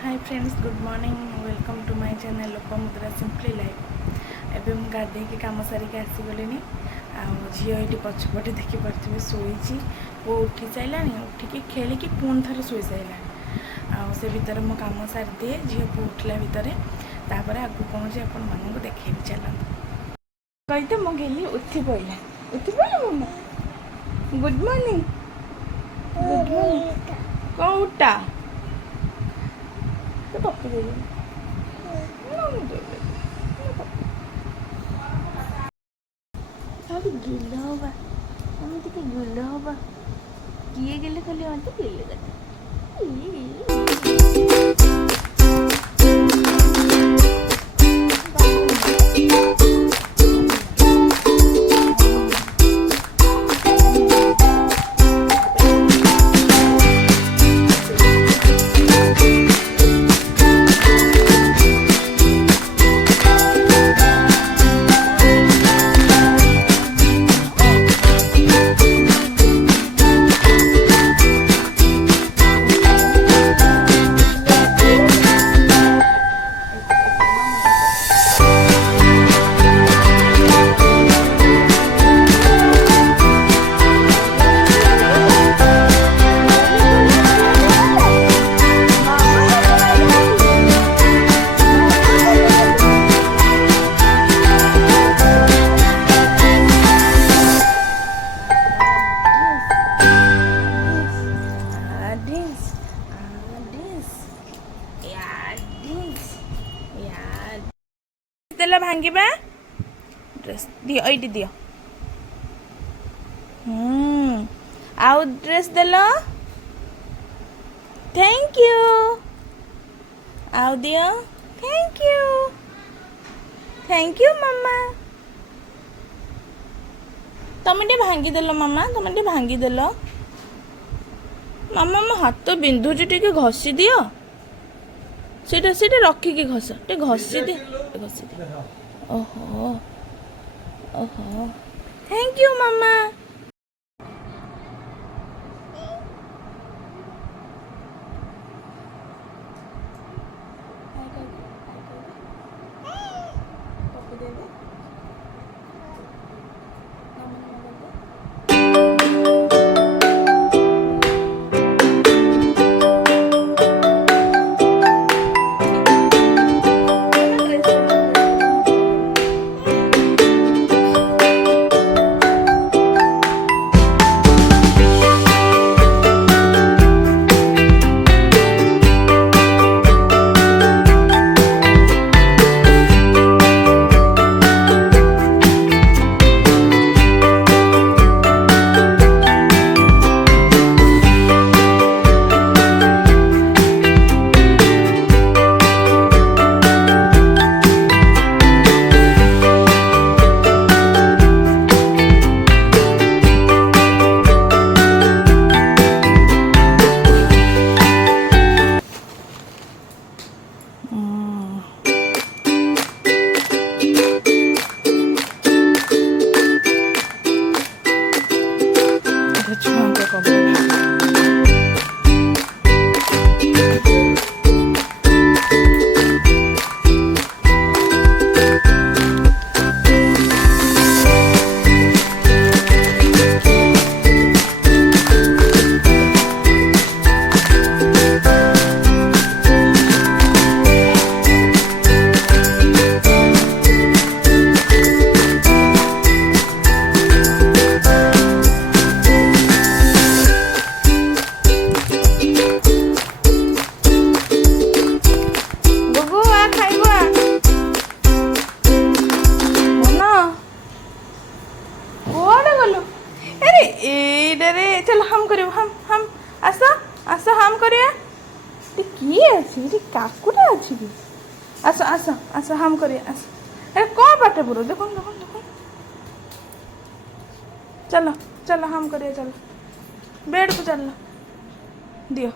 Hi friends, good morning. Welcome to my channel Lopamudra simply life. एवं गाधे की कम सारिक आसीगले झील ये पछपटे देखिपे शोची पु उठी सारा उठिकी खेलिकी पुणी थे शोई सारा से भितर मो कम सारी दिए झील पु उठला भितर तापर आगू कौन से आपण मानक देखे चलते कहते मो गेली उठी पड़ा मम्मा। गुड मॉर्निंग गुड मॉर्निंग कौटा तो पप्पी दे अभी गिल हवा आम टे गिल हवा किए गले खाली मत गिले देला भांगिबा ड्रेस दियो एटी दियो आउ ड्रेस देलो थैंक यू आउ दियो थैंक यू मम्मा तुम टे भांगी देलो मम्मा तुम टे भांगी देलो मम्मा मो हाथ बिंधुची टिके घसी दियो सेटा सेटा रखिकी घस टे घसी दे ओहो ओहो थैंक यू मम्मा चल हम करियो हम आस आस हम करिया किए अच्छी काकुटा अच्छी कि आस आस आस हम करिया आस अरे कौन बाटे बुरो देखो देखो देखो चलो चलो हम करिए चलो बेड को चलो दियो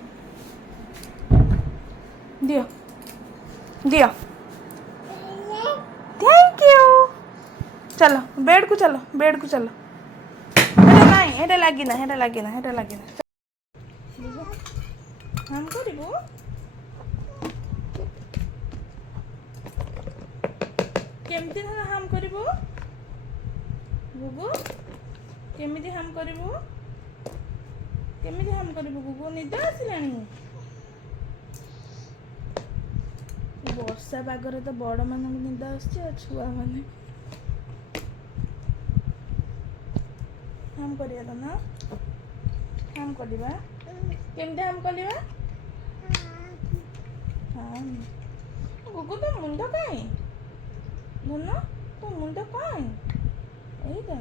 दियो दियो थैंक यू चलो बेड को चलो हेटा लागिना हम करिबो କେମିତି ହାମ୍ କରିବୁ ଗୁଗୁ? କେମିତି ହାମ୍ କରିବୁ? କେମିତି ହାମ୍ କରିବୁ ଗୁଗୁ? ନିଦ ଆସିଲାଣି? ବର୍ଷା ପାଗରେ ତ ବଡ଼ମାନଙ୍କୁ ନିଦ ଆସୁଛି ଆଉ ଛୁଆମାନେ ହାମ୍ କରିବା ତ ନା? ହାମ୍ କରିବା କେମିତି ହାମ୍ କରିବା? ଗୁଗୁ ତୋ ମୁଣ୍ଡ କାଇଁ ଧନ? ତୋ ମୁଣ୍ଡ କାଇଁ? ଏଇଟା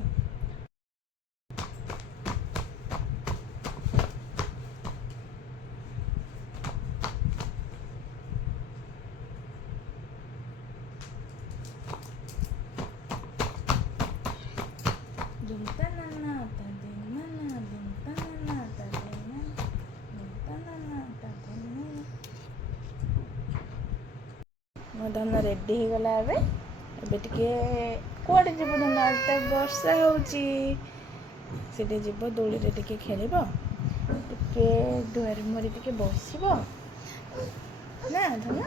Dunta nana tadinana dunta nana tadinana dunta nana tadinana ମୋ ଧନ ରେଡ଼ି ହେଇଗଲା। ଏବେ ଟିକେ କୁଆଡ଼େ ଯିବ ଧନ? ଆଜି ତ ବର୍ଷା ହେଉଛି। ସେଠି ଯିବ ଦୋଳିରେ ଟିକେ ଖେଳିବ, ଟିକେ ଦୁଆରେ ମୁହଁରେ ଟିକେ ବସିବ ନା ଧନ?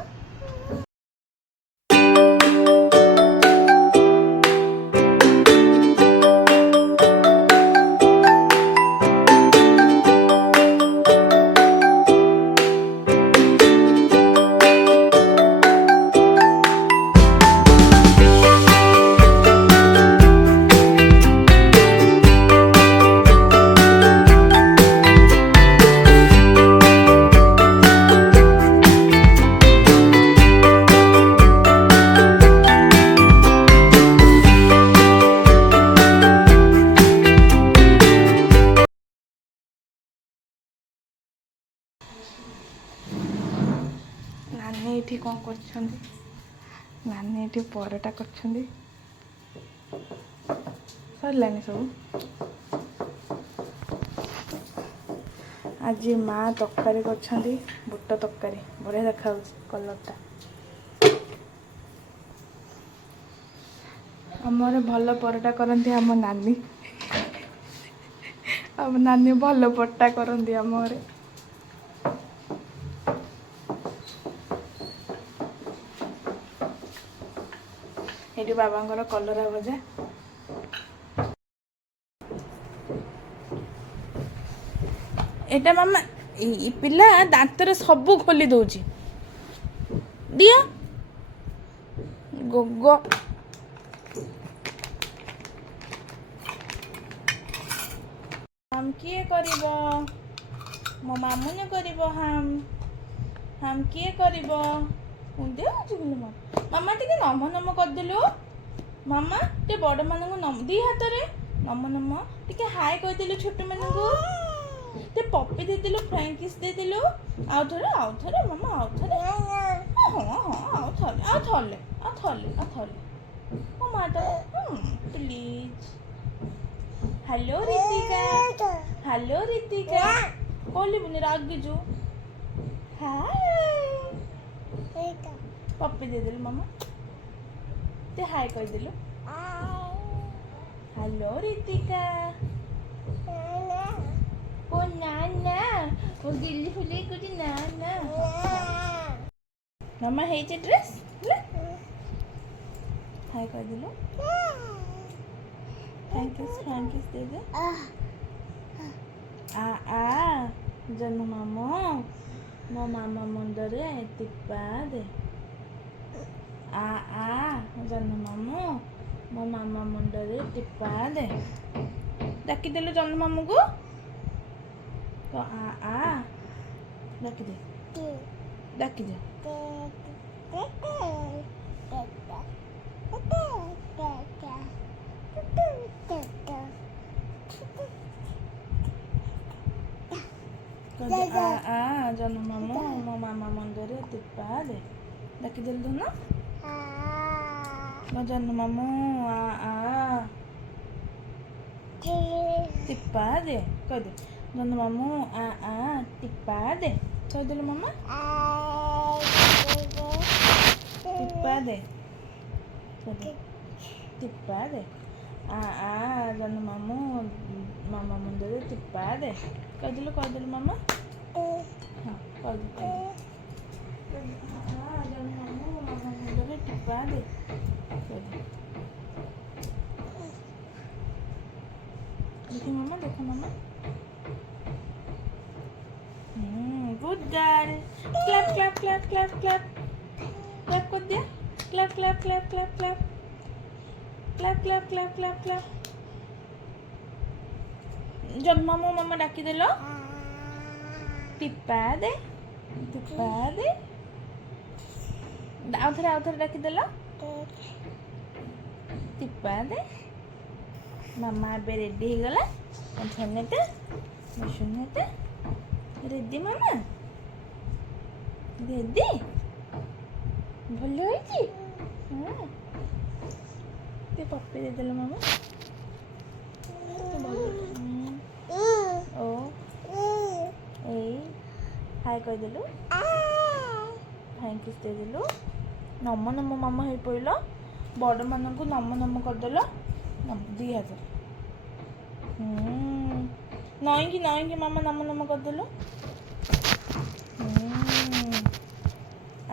ନାନୀ ଏଠି କ'ଣ କରୁଛନ୍ତି? ନାନୀ ଏଠି ପରଟା କରୁଛନ୍ତି। ସରିଲାଣି ସବୁ। ଆଜି ମା ତରକାରୀ କରିଛନ୍ତି, ବୁଟ ତରକାରୀ। ବଢ଼ିଆ ଦେଖାଯାଉଛି କଲର୍ଟା। ଆମର ଭଲ ପରଟା କରନ୍ତି ଆମ ନାନୀ। ଆମ ନାନୀ ଭଲ ପରଟା କରନ୍ତି ଆମ ଘରେ। ଏଠି ବାବାଙ୍କର କଲରା ଭଜା। ଏଇଟା ମାମା ଏଇ ପିଲା ଦାନ୍ତରେ ସବୁ ଖୋଲି ଦଉଛି। ଦିଅ ଗୋଗ ହାମ୍ କିଏ କରିବ? ମୋ ମାମୁନି କରିବ ହାମ୍। ହାମ୍ କିଏ କରିବ? ମୁଣ୍ଡେ ହେଉଛି କିନ୍ତୁ ମାମା ଟିକେ ନମ ନମ କରିଦେଲୁ। ମାମା ଟିକେ ବଡ଼ମାନଙ୍କୁ ନମ ଦି ହାତରେ ନମ ନମ ଟିକେ ହାଇ କହିଦେଲୁ। ଛୋଟମାନଙ୍କୁ ଟିକେ ପପି ଦେଇଦେଲୁ, ଫ୍ଲାଇଂ କିସ୍ ଦେଇଦେଲୁ। ଆଉ ଥରେ ମାମା ଆଉ ଥରେ। ହଁ ଆଉ ଥରେ ମୋ ମାଟା please. Hello Ritika କହିଲିବୁନି ରାଗିଛୁ। Hi poppy ଦେଇଦେଲୁ ମାମା, ଟିକେ ହାଇ କହିଦେଲୁ। ହ୍ୟାଲୋ ରୀତିକା। ଓ ନା ଓ ଗିଲି ଫୁଲି କହୁଛି ନା ମାମା ହେଇଛି ଡ୍ରେସ୍ ହେଲା। ହାଇ କହିଦେଲୁ। ଫ୍ଲାଇଂ କିସ୍ ଦେଇଦେ। ଜହ୍ନ ମାମୁ ମୋ ମାମା ମୁଣ୍ଡରେ ଟିପା ଦେ। ଜହ୍ନ ମାମୁ ମୋ ମାମା ମୁଣ୍ଡରେ ଟିପା ଦେ। ଡାକିଦେଲୁ ଜହ୍ନ ମାମୁକୁ। ତ ଡାକିଦେ। ଜହ୍ନ ମାମୁ ମୋ ମାମା ମୁଣ୍ଡରେ ଟିପା ଦେ। ଡାକିଦେଲୁ ଧନ। ମୋ ଜହ୍ନ ମାମୁ ଟିପା ଦେ କହିଦେ। ଜହ୍ନ ମାମୁ ଟିପା ଦେ କହିଦେଲୁ ମାମା। ଟିପା ଦେ ଟିପା ଦେ। ଜହ୍ନ ମାମୁ ମାମା ମୁଣ୍ଡରେ ଟିପା ଦେ କହିଦେଲୁ ମାମା। ହଁ କହିଦେ। ଜହ୍ନ ମାମୁ ମାମା ମୁଣ୍ଡରେ ଟିପା ଦେ କହିଦେ। देखो मामा good girl clap clap clap clap clap clap कर दिया clap clap clap clap clap clap clap clap clap clap जन्म मो मामा डाकी देलो टिप्पा दे आउ थे डाकी देलो टिप्पा दे मामा ଏବେ ରେଡି ହେଇଗଲା ଧନ୍ୟଟା ଶୁଣଟା ରେଡି ମାମା ରେଡି ଭଲ ହେଇଛି ହଁ ଟିକେ ପପି ଦେଇଦେଲ ମାମା ଓ ଏଇ ହାଇ କହିଦେଲୁ ଥ୍ୟାଙ୍କ ୟୁ ଦେଇଦେଲୁ ନମ ନମ ମାମା ହେଇ ପଡ଼ିଲ ବଡ଼ମାନଙ୍କୁ ନମ ନମ କରିଦେଲ 2000 ନଇଁକି ମାମା ନମ କରିଦେଲୁ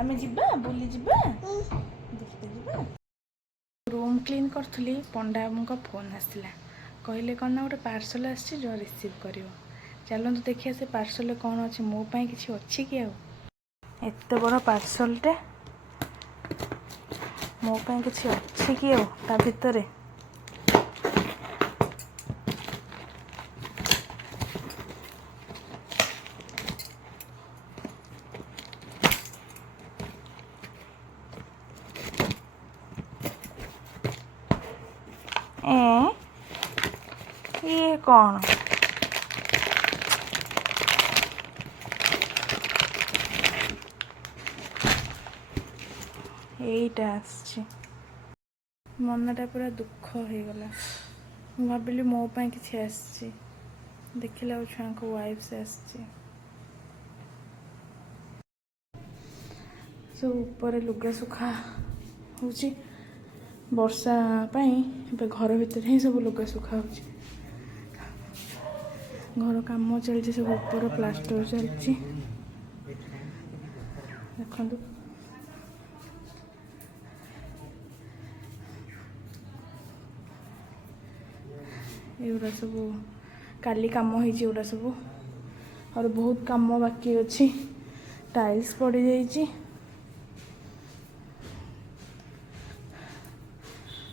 ଆମେ ଯିବା ବୁଲି ଯିବା ଦେଖତେ ଯିବା रूम क्लीन करी पंडा बाबू फोन आसला कहले कौन ना गोटे पार्सल आसी जो रिसीव कर चलते देखिए से पार्सल कौन अच्छे मो पाई किसी अच्छी कि एत बड़ पार्सलटे मो पाई किसी अच्छी कि ता भितर ये कौन यहीटा मनटा पूरा दुख हो गला भाविली मो पाई किसी आसी देखिला छुआ को वाइफ से आसी सब ऊपर लुगा सुखा होची वर्षा पाई घर भीतर ही सब लुगा सुखा होची घर काम चलती सब ऊपर प्लास्टर चलती देखो एगुड़ा सब काली काम होगा सब और बहुत काम बाकी अच्छी टाइल्स पड़ जाइए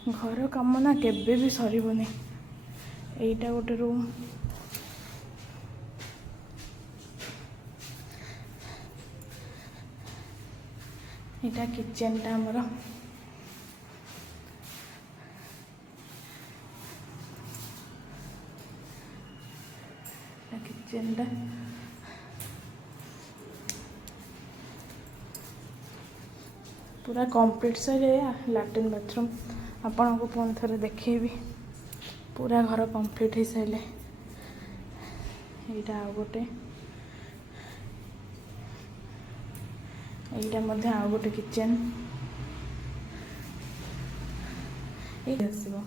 घर काम ना केबे भी सरबनी एटा गोटे रूम एटा किचन टा हमर किचन टा पूरा कंप्लीट सर लैट्रिन बाथरूम आपण को पुणी थे देखेबी पूरा घर कंप्लीट हो सारे यहाँ आउ गोटे यहाँ आउ गोटे किचन आसो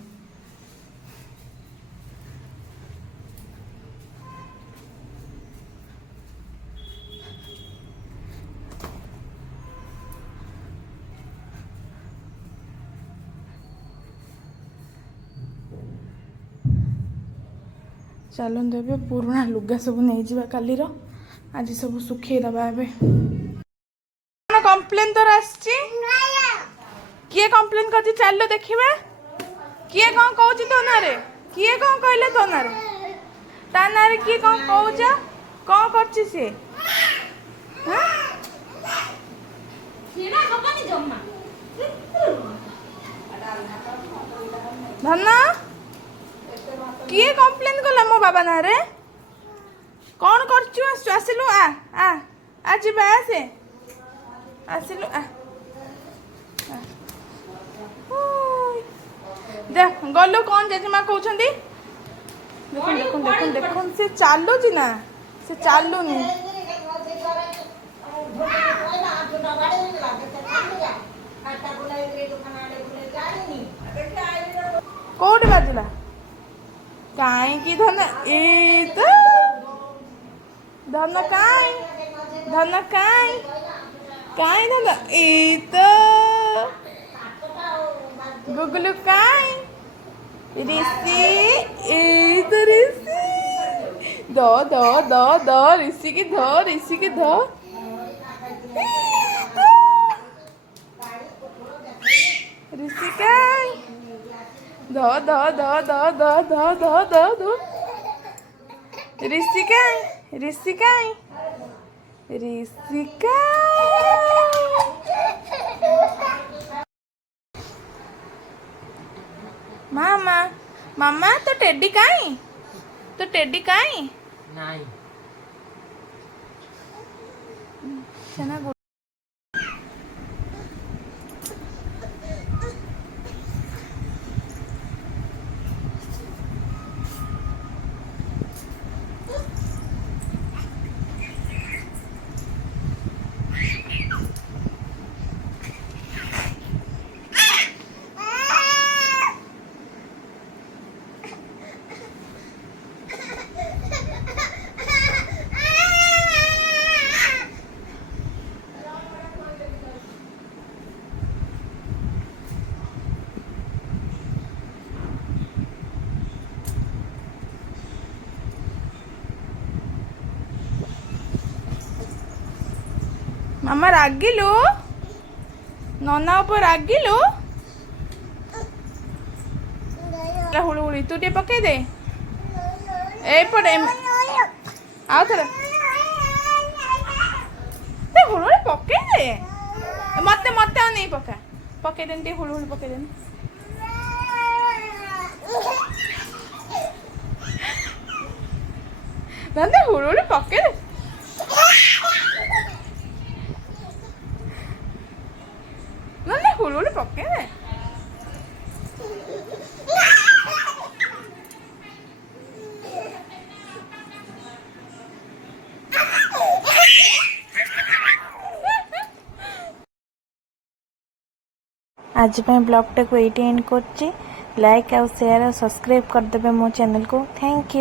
चलते ए पुराना लुगा सब नहीं जावा काली आज सब सुखे दबा कंप्लेन तो किए कंप्लेन कर चलो देखा किए कौन कौच तो ना किए कौन कहले तो ना ता ना किए कौन कौच कौन कर धन्ना किए कंप्लेन कला मो बाबा ना रे कौन करचु आसिलु आ आज आसे आसिलु आ देख गलु कौन जेजेमा कहउछंदी देखन देखन देखन देखन से चालू जी ना से चालू नी कोड बाजुला काई की धन ए तो धन काई धन काई काई धन ए तो गुगलू काई ऋषि ए तो ऋषि द द द द ऋषि की ध ऋषि की ध ऋषिका ध ध ध ध ध ध ध ध ध ऋषिका ऋषिका ऋषिका मामा मामा तो टेडी काई तो टेडी काई नहीं चना मामा रागिलु नना ऊपर रागिलु हुळु हुळु तू टे पके दे एपटे आउ थोड़ा ते हुळु हुळु पके दे मते मते आ नहीं पका पके देन टे हुळु हुळु पके देन नंदे हुळु हुळु पके दे नंदे हुळु हुळु पके दे आज ब्लॉग टाक ये एंड कर लाइक आउ शेयर और सब्सक्राइब करदे मो चैनल को थैंक यू।